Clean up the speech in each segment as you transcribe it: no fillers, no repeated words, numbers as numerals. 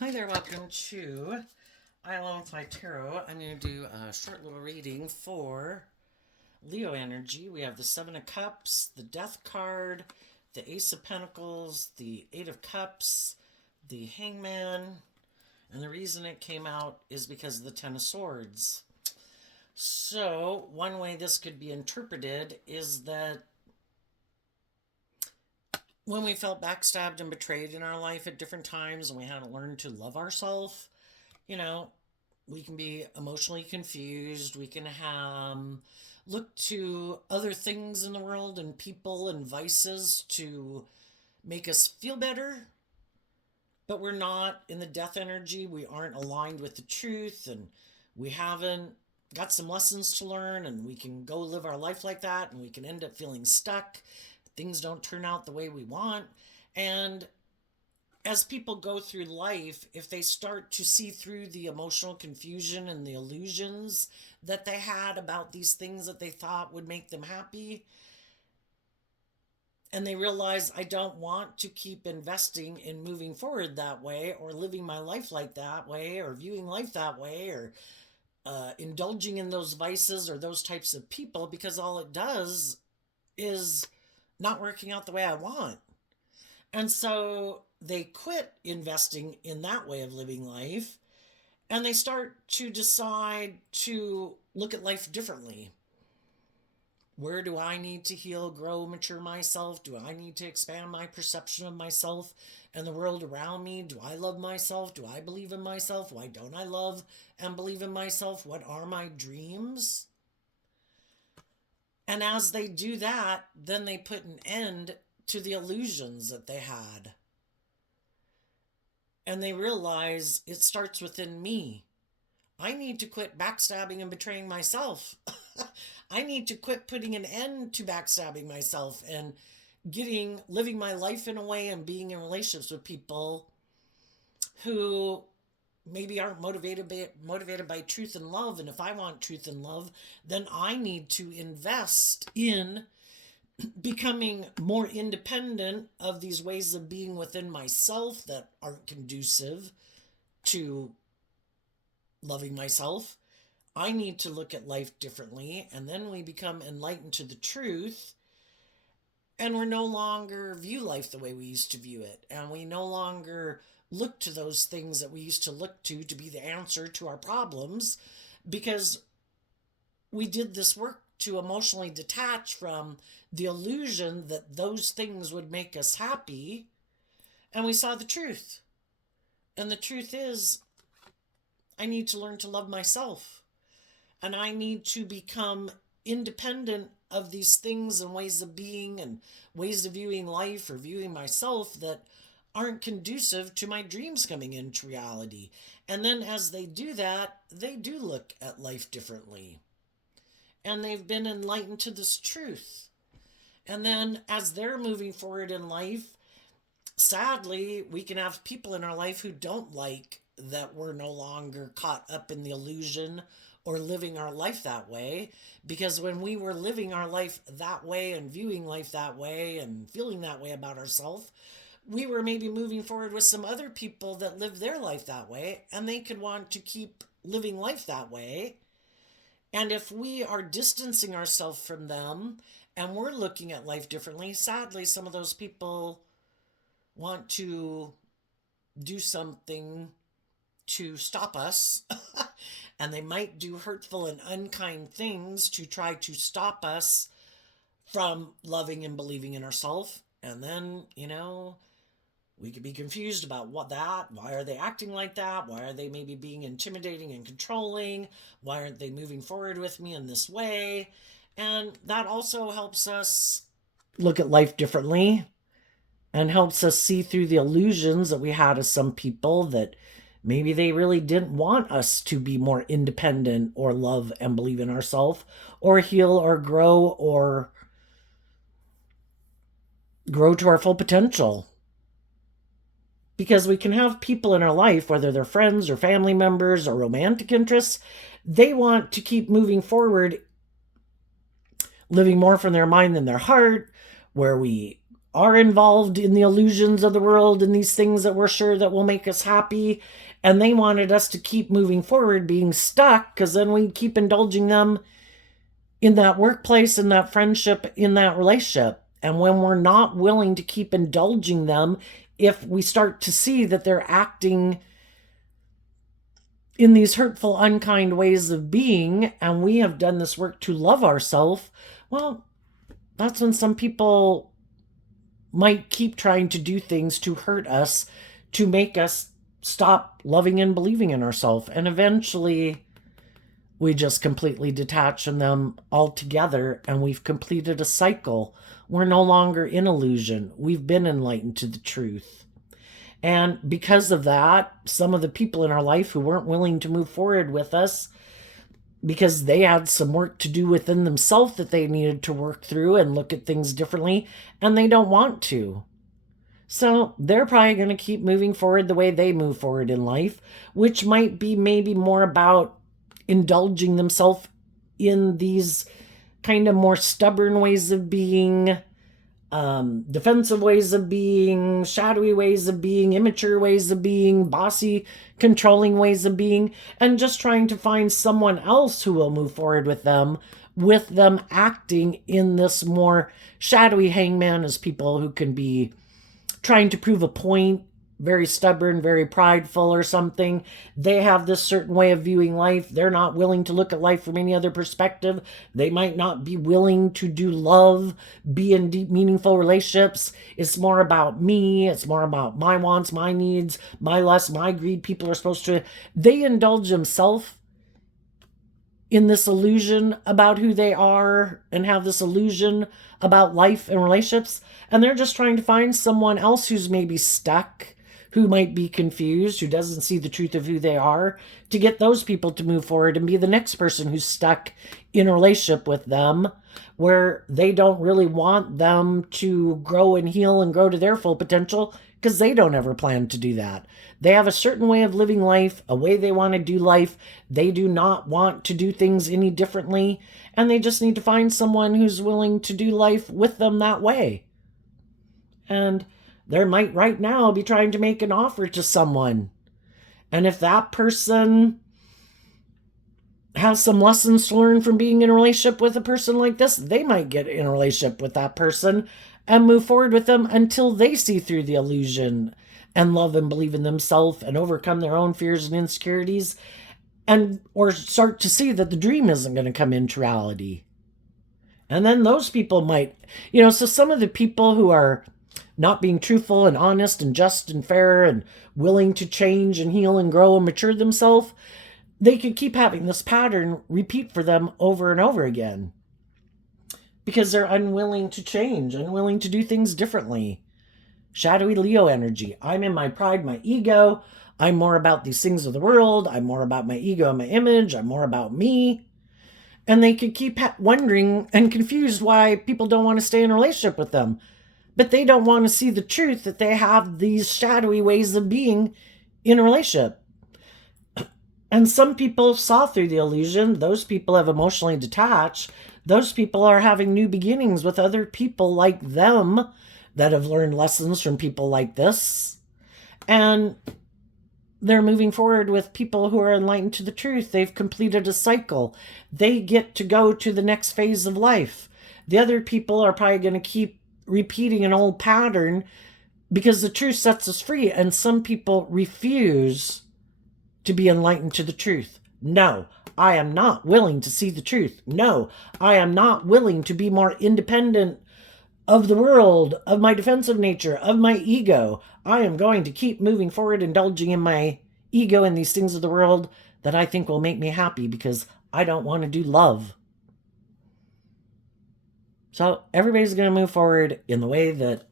Hi there, welcome to I Tarot. I'm going to do a short little reading for Leo energy. We have the Seven of Cups, the Death card, the Ace of Pentacles, the Eight of Cups, the Hangman, and the reason it came out is because of the Ten of Swords. So, one way this could be interpreted is that when we felt backstabbed and betrayed in our life at different times and we had to learn to love ourselves, you know, we can be emotionally confused. We can look to other things in the world and people and vices to make us feel better. But we're not in the death energy. We aren't aligned with the truth, and we haven't got some lessons to learn, and we can go live our life like that, and we can end up feeling stuck. Things don't turn out the way we want. And as people go through life, if they start to see through the emotional confusion and the illusions that they had about these things that they thought would make them happy, and they realize I don't want to keep investing in moving forward that way or living my life like that way or viewing life that way or indulging in those vices or those types of people, because all it does is not working out the way I want. And so they quit investing in that way of living life and they start to decide to look at life differently. Where do I need to heal, grow, mature myself? Do I need to expand my perception of myself and the world around me? Do I love myself? Do I believe in myself? Why don't I love and believe in myself? What are my dreams? And as they do that, then they put an end to the illusions that they had. And they realize it starts within me. I need to quit backstabbing and betraying myself. I need to quit putting an end to backstabbing myself and living my life in a way and being in relationships with people who maybe aren't motivated by truth and love. And if I want truth and love, then I need to invest in becoming more independent of these ways of being within myself that aren't conducive to loving myself. I need to look at life differently, and then we become enlightened to the truth, and we're no longer view life the way we used to view it, and we no longer look to those things that we used to look to be the answer to our problems, because we did this work to emotionally detach from the illusion that those things would make us happy, and we saw the truth. And the truth is, I need to learn to love myself, and I need to become independent of these things and ways of being and ways of viewing life or viewing myself that aren't conducive to my dreams coming into reality. And then as they do that, they do look at life differently. And they've been enlightened to this truth. And then as they're moving forward in life, sadly, we can have people in our life who don't like that we're no longer caught up in the illusion or living our life that way. Because when we were living our life that way and viewing life that way and feeling that way about ourselves, we were maybe moving forward with some other people that live their life that way, and they could want to keep living life that way. And if we are distancing ourselves from them and we're looking at life differently, sadly, some of those people want to do something to stop us. And they might do hurtful and unkind things to try to stop us from loving and believing in ourselves. And then, we could be confused about why are they acting like that? Why are they maybe being intimidating and controlling? Why aren't they moving forward with me in this way? And that also helps us look at life differently and helps us see through the illusions that we had of some people that maybe they really didn't want us to be more independent or love and believe in ourselves or heal or grow to our full potential. Because we can have people in our life, whether they're friends or family members or romantic interests, they want to keep moving forward, living more from their mind than their heart, where we are involved in the illusions of the world and these things that we're sure that will make us happy. And they wanted us to keep moving forward, being stuck, because then we keep indulging them in that workplace, in that friendship, in that relationship. And when we're not willing to keep indulging them, if we start to see that they're acting in these hurtful, unkind ways of being, and we have done this work to love ourselves, well, that's when some people might keep trying to do things to hurt us, to make us stop loving and believing in ourselves. And eventually we just completely detach from them altogether, and we've completed a cycle. We're no longer in illusion. We've been enlightened to the truth. And because of that, some of the people in our life who weren't willing to move forward with us because they had some work to do within themselves that they needed to work through and look at things differently, and they don't want to. So they're probably going to keep moving forward the way they move forward in life, which might be maybe more about indulging themselves in these kind of more stubborn ways of being, defensive ways of being, shadowy ways of being, immature ways of being, bossy, controlling ways of being, and just trying to find someone else who will move forward with them acting in this more shadowy hangman, as people who can be trying to prove a point, very stubborn, very prideful or something. They have this certain way of viewing life. They're not willing to look at life from any other perspective. They might not be willing to do love, be in deep, meaningful relationships. It's more about me. It's more about my wants, my needs, my lust, my greed. People are supposed to, they indulge themselves in this illusion about who they are and have this illusion about life and relationships. And they're just trying to find someone else who's maybe stuck, who might be confused, who doesn't see the truth of who they are, to get those people to move forward and be the next person who's stuck in a relationship with them, where they don't really want them to grow and heal and grow to their full potential, because they don't ever plan to do that. They have a certain way of living life, a way they want to do life. They do not want to do things any differently, and they just need to find someone who's willing to do life with them that way. And they might right now be trying to make an offer to someone. And if that person has some lessons to learn from being in a relationship with a person like this, they might get in a relationship with that person and move forward with them until they see through the illusion and love and believe in themselves and overcome their own fears and insecurities, and or start to see that the dream isn't going to come into reality. And then those people might, so some of the people who are not being truthful and honest and just and fair and willing to change and heal and grow and mature themselves, they could keep having this pattern repeat for them over and over again, because they're unwilling to change, unwilling to do things differently. Shadowy Leo energy. I'm in my pride, my ego. I'm more about these things of the world. I'm more about my ego and my image. I'm more about me. And they could keep wondering and confused why people don't want to stay in a relationship with them. But they don't want to see the truth that they have these shadowy ways of being in a relationship. And some people saw through the illusion. Those people have emotionally detached. Those people are having new beginnings with other people like them that have learned lessons from people like this. And they're moving forward with people who are enlightened to the truth. They've completed a cycle. They get to go to the next phase of life. The other people are probably going to keep repeating an old pattern because the truth sets us free. And some people refuse to be enlightened to the truth. No, I am not willing to see the truth. No, I am not willing to be more independent of the world, of my defensive nature, of my ego. I am going to keep moving forward, indulging in my ego and these things of the world that I think will make me happy, because I don't want to do love. So everybody's going to move forward in the way that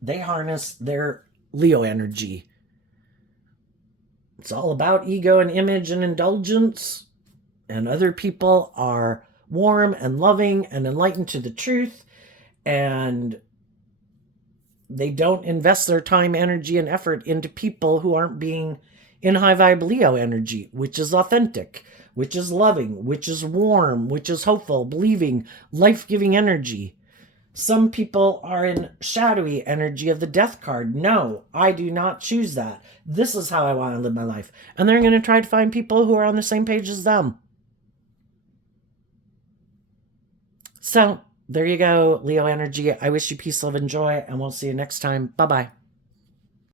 they harness their Leo energy. It's all about ego and image and indulgence. And other people are warm and loving and enlightened to the truth. And they don't invest their time, energy, and effort into people who aren't being in high vibe Leo energy, which is authentic, which is loving, which is warm, which is hopeful, believing, life-giving energy. Some people are in shadowy energy of the death card. No, I do not choose that. This is how I want to live my life. And they're going to try to find people who are on the same page as them. So there you go, Leo energy. I wish you peace, love, and joy, and we'll see you next time. Bye-bye.